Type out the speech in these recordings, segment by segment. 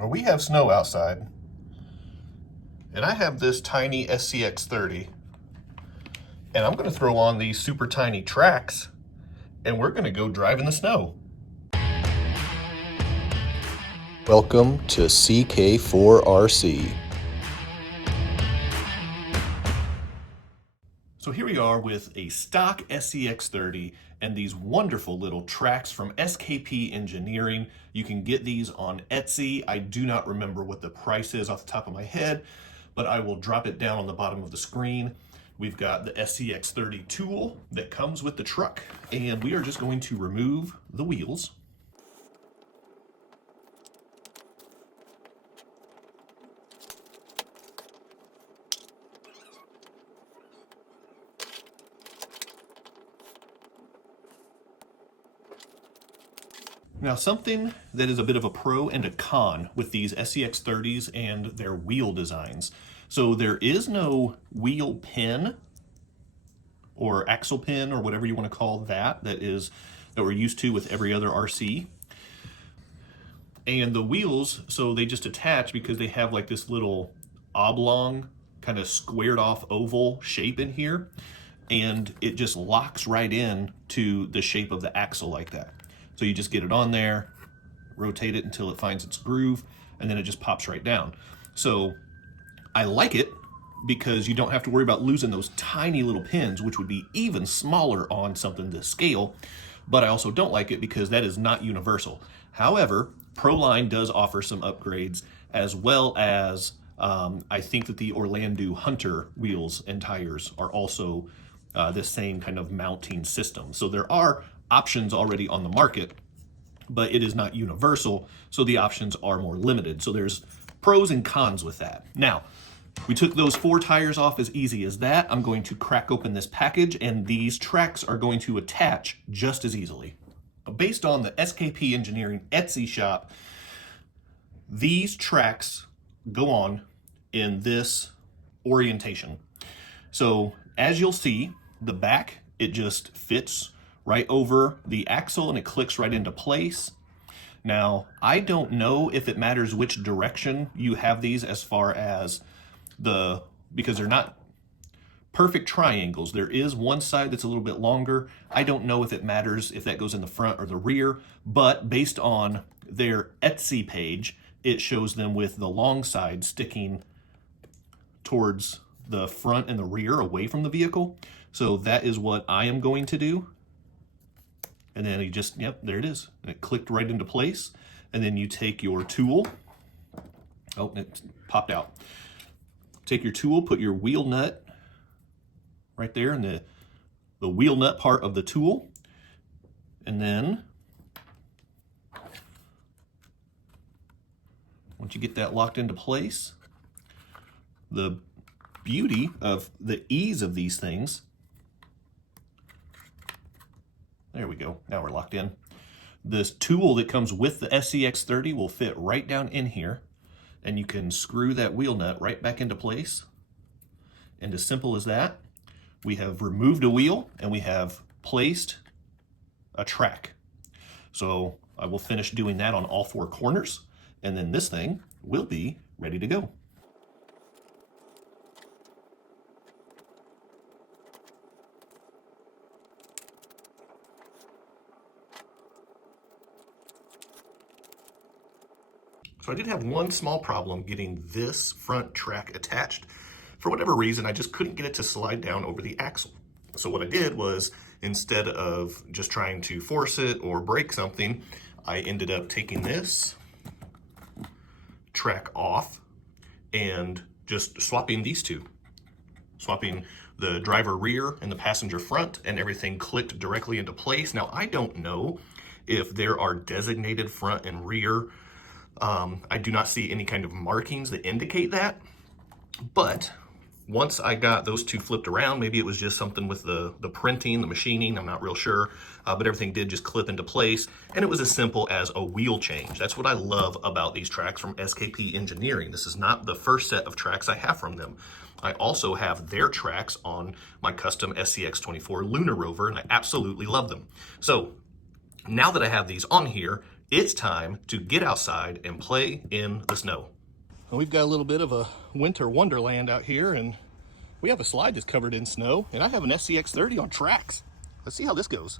Well, we have snow outside, and I have this tiny SCX30, and I'm gonna throw on these super tiny tracks, and we're gonna go drive in the snow. Welcome to CK4RC. So here we are with a stock SCX30 and these wonderful little tracks from SKP Engineering. You can get these on Etsy. I do not remember what the price is off the top of my head, but I will drop it down on the bottom of the screen. We've got the SCX30 tool that comes with the truck, and we are just going to remove the wheels. Now, something that is a bit of a pro and a con with these SCX30s and their wheel designs. So there is no wheel pin or axle pin or whatever you want to call that we're used to with every other RC. And the wheels, so they just attach because they have like this little oblong, kind of squared off oval shape in here. And it just locks right in to the shape of the axle like that. So you just get it on there, rotate it until it finds its groove, and then it just pops right down. So I like it because you don't have to worry about losing those tiny little pins, which would be even smaller on something this scale. But I also don't like it because that is not universal. However, Proline does offer some upgrades, as well as I think that the Orlando Hunter wheels and tires are also the same kind of mounting system. So there are options already on the market, but it is not universal, so the options are more limited. So there's pros and cons with that. Now, we took those 4 tires off as easy as that. I'm going to crack open this package, and these tracks are going to attach just as easily. Based on the SKP Engineering Etsy shop, these tracks go on in this orientation. So as you'll see, the back, it just fits right over the axle and it clicks right into place. Now, I don't know if it matters which direction you have these as far as because they're not perfect triangles. There is one side that's a little bit longer. I don't know if it matters if that goes in the front or the rear, but based on their Etsy page, it shows them with the long side sticking towards the front and the rear away from the vehicle. So that is what I am going to do. And then you just, yep, there it is. And it clicked right into place. And then you take your tool. Oh, it popped out. Take your tool, put your wheel nut right there in the wheel nut part of the tool. And then once you get that locked into place, the beauty of the ease of these things, there we go, now we're locked in. This tool that comes with the SCX30 will fit right down in here, and you can screw that wheel nut right back into place. And as simple as that, we have removed a wheel and we have placed a track. So I will finish doing that on all 4 corners, and then this thing will be ready to go. So I did have one small problem getting this front track attached. For whatever reason, I just couldn't get it to slide down over the axle. So what I did was, instead of just trying to force it or break something, I ended up taking this track off and just swapping these two. Swapping the driver rear and the passenger front, and everything clicked directly into place. Now, I don't know if there are designated front and rear. I do not see any kind of markings that indicate that, but once I got those two flipped around, maybe it was just something with the printing, the machining, I'm not real sure, but everything did just clip into place, and it was as simple as a wheel change. That's what I love about these tracks from SKP Engineering. This is not the first set of tracks I have from them. I also have their tracks on my custom SCX24 Lunar Rover, and I absolutely love them. So now that I have these on here, It's time to get outside and play in the snow. Well, we've got a little bit of a winter wonderland out here, and we have a slide that's covered in snow, and I have an SCX30 on tracks. Let's see how this goes.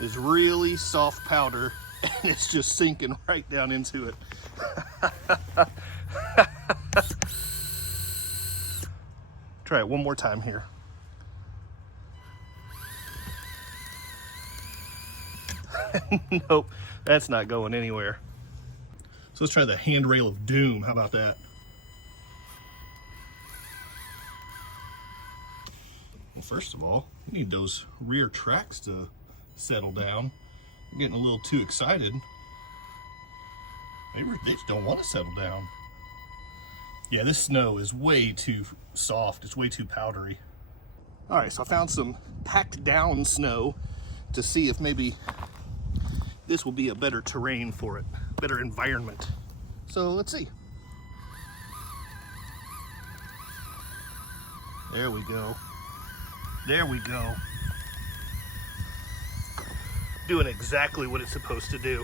It's really soft powder, and it's just sinking right down into it. Try it one more time here. Nope, that's not going anywhere. So let's try the handrail of doom. How about that? Well, first of all, you need those rear tracks to settle down. I'm getting a little too excited. Maybe they just don't want to settle down. Yeah, this snow is way too soft. It's way too powdery. All right, so I found some packed down snow to see if maybe this will be a better terrain for it, better environment. So let's see. There we go. There we go. Doing exactly what it's supposed to do.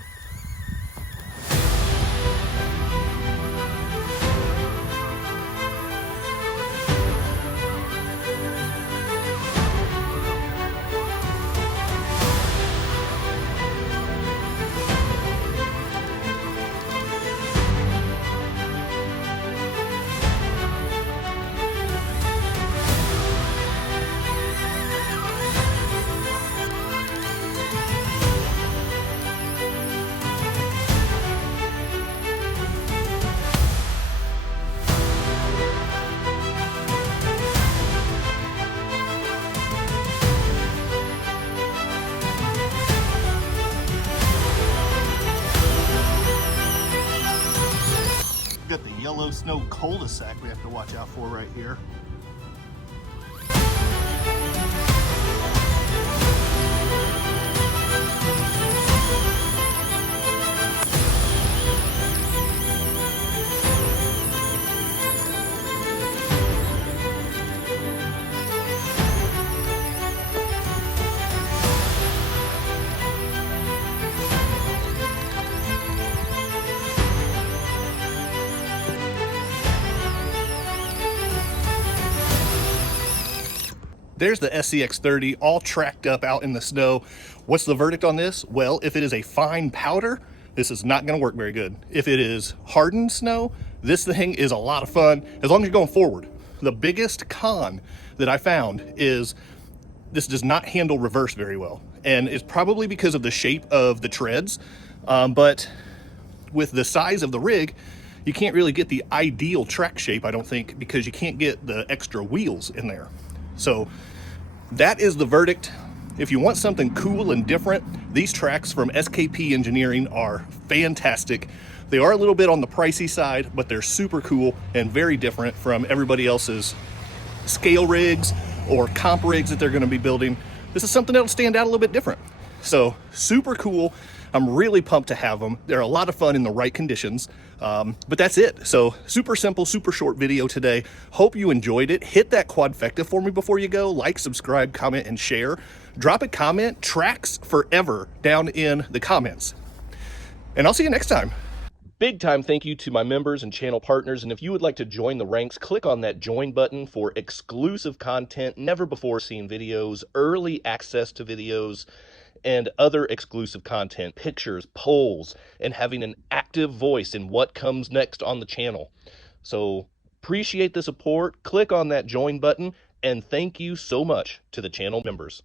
Got the yellow snow cul-de-sac we have to watch out for right here. There's the SCX30 all tracked up out in the snow. What's the verdict on this? Well, if it is a fine powder, this is not going to work very good. If it is hardened snow, this thing is a lot of fun as long as you're going forward. The biggest con that I found is this does not handle reverse very well. And it's probably because of the shape of the treads. But with the size of the rig, you can't really get the ideal track shape, I don't think, because you can't get the extra wheels in there. So that is the verdict. If you want something cool and different, these tracks from SKP Engineering are fantastic. They are a little bit on the pricey side, but they're super cool and very different from everybody else's scale rigs or comp rigs that they're going to be building. This is something that'll stand out a little bit different. So super cool. I'm really pumped to have them. They're a lot of fun in the right conditions. But that's it. So super simple, super short video today. Hope you enjoyed it. Hit that quadfecta for me before you go. Like, subscribe, comment, and share. Drop a comment, tracks forever, down in the comments. And I'll see you next time. Big time thank you to my members and channel partners. And if you would like to join the ranks, click on that join button for exclusive content, never before seen videos, early access to videos, and other exclusive content, pictures, polls, and having an active voice in what comes next on the channel. So appreciate the support. Click on that join button, and thank you so much to the channel members.